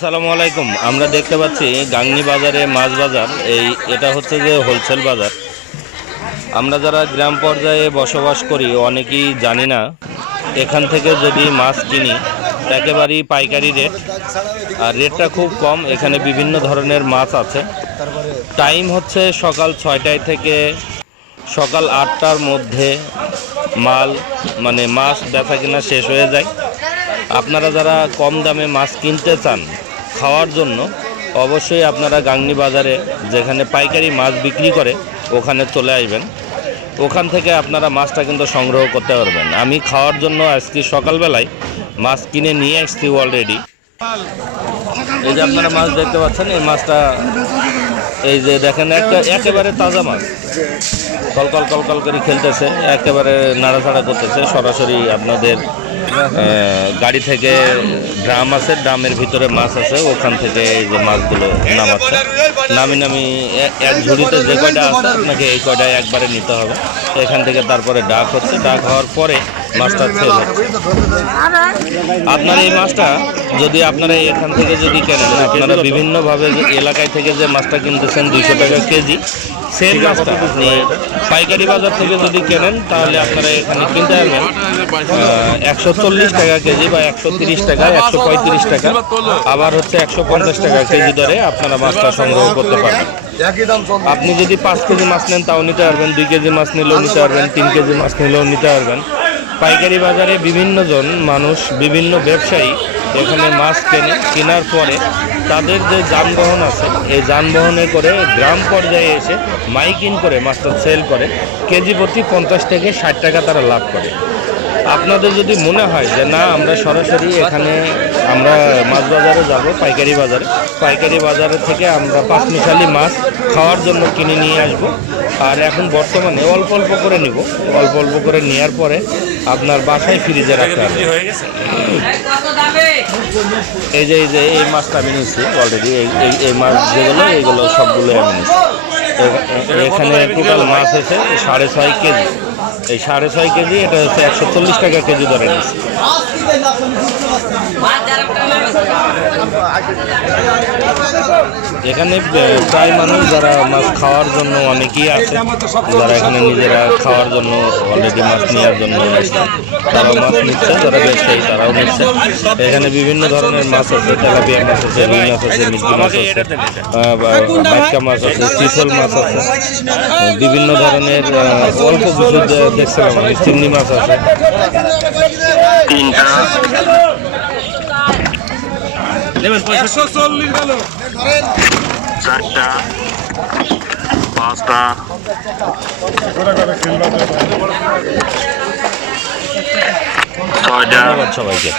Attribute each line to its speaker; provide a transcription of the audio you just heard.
Speaker 1: আসসালামু আলাইকুম। আমরা দেখতে পাচ্ছি গাংনি বাজারে মাছ বাজার। এই, এটা হচ্ছে যে হোলসেল বাজার। আমরা যারা গ্রাম পর্যায়ে বসবাস করি, অনেকেই জানি না, এখান থেকে যদি মাছ কিনি, একেবারেই পাইকারি রেট। আর রেটটা খুব কম, এখানে বিভিন্ন ধরনের মাছ আছে। টাইম হচ্ছে সকাল ছয়টায় থেকে সকাল আটটার মধ্যে মাল মানে মাছ বেচা কিনা শেষ হয়ে যায়। আপনারা যারা কম দামে মাছ কিনতে চান খাওয়ার জন্য অবশ্যই আপনারা গাংনি বাজারে যেখানে পাইকারি মাছ বিক্রি করে ওখানে চলে আসবেন। ওখান থেকে আপনারা মাছটা কিন্তু সংগ্রহ করতে পারবেন। আমি খাওয়ার জন্য আজকে সকালবেলায় মাছ কিনে নিয়ে আসছি অলরেডি এই যে আপনারা মাছ দেখতে পাচ্ছেন, এই মাছটা এই যে দেখেন, একটা একেবারে তাজা মাছ। কলকল কলকল করে খেলতেছে, একেবারে নাড়াচাড়া করতেছে। সরাসরি আপনাদের গাড়ি থেকে ড্রাম আছে, ড্রামের ভিতরে মাছ আছে, ওখান থেকে এই যে মাছগুলো নামাচ্ছে। নামি নামি এক ঝুড়িতে যে কয়টা আছে, আপনাকে এই কয়টা একবারে নিতে হবে। এখান থেকে তারপরে ডাক হচ্ছে। ডাক হওয়ার পরে মাছটা সেল আপনার এই মাছটা যদি আপনারা এখান থেকে যদি কেনেন আপনারা বিভিন্নভাবে যে এলাকায় থেকে যে মাছটা কিনতেছেন দুইশো টাকা কেজি সেম মাছটা আপনি পাইকারি বাজার থেকে যদি কেনেন তাহলে আপনারা এখানে কিনতে পারবেন। একশো চল্লিশ টাকা কেজি বা একশো তিরিশ টাকা একশো পঁয়ত্রিশ টাকা। আবার হচ্ছে একশো পঞ্চাশ টাকা কেজি দরে আপনারা মাছটা সংগ্রহ করতে পারবেন। আপনি যদি পাঁচ কেজি মাছ নেন তাও নিতে পারবেন। দুই কেজি মাছ নিলেও নিতে পারবেন তিন কেজি মাছ নিলেও নিতে পারবেন। পাইকারি বাজারে বিভিন্নজন মানুষ, বিভিন্ন ব্যবসায়ী এখানে মাছ কেনে, কেনার পরে তাদের যে যানবাহন আছে, এই যানবাহনে করে গ্রাম পর্যায়ে এসে মাইকিং করে, মাছটা সেল করে, কেজি প্রতি পঞ্চাশ থেকে ষাট টাকা তারা লাভ করে। আপনাদের যদি মনে হয় যে না আমরা সরাসরি এখানে আমরা মাছ বাজারে যাব পাইকারি বাজারে। পাইকারি বাজারে থেকে আমরা পাঁচমিশালি মাছ খাওয়ার জন্য কিনে নিয়ে আসব। আর এখন বর্তমানে অল্প অল্প করে নিব। অল্প অল্প করে নেওয়ার পরে আপনার বাসায় ফ্রিজে রাখতে হবে। এই যে এই যে এই মাছটা আমি নিচ্ছি অলরেডি এই এই- মাছ যেগুলো এইগুলো সবগুলো আমি নিচ্ছি এখানে টোটাল মাছ হচ্ছে সাড়ে ছয় কেজি। এই সাড়ে ছয় কেজি, এটা হচ্ছে একশো চল্লিশ টাকা কেজি ধরে এখানে প্রায় মানুষ যারা মাছ খাওয়ার জন্য অনেকেই আছে, যারা এখানে নিজেরা খাওয়ার জন্য অলরেডি মাছ নেওয়ার জন্য তারাও মাছ নিচ্ছে, যারা ব্যবসায়ী তারাও নিচ্ছে। এখানে বিভিন্ন ধরনের মাছ আছে, তেলাপিয়া মাছ আছে, রুই মাছ আছে, মিষ্টি মাছ আছে মাছ আছে মাছ আছে বিভিন্ন ধরনের অল্প কিছু দেখছিলাম আমি চিংড়ি মাছ আছে।
Speaker 2: একশো চল্লিশ গেল।
Speaker 3: চারটা। পাঁচটা। ছয়টা।
Speaker 1: সবাইকে।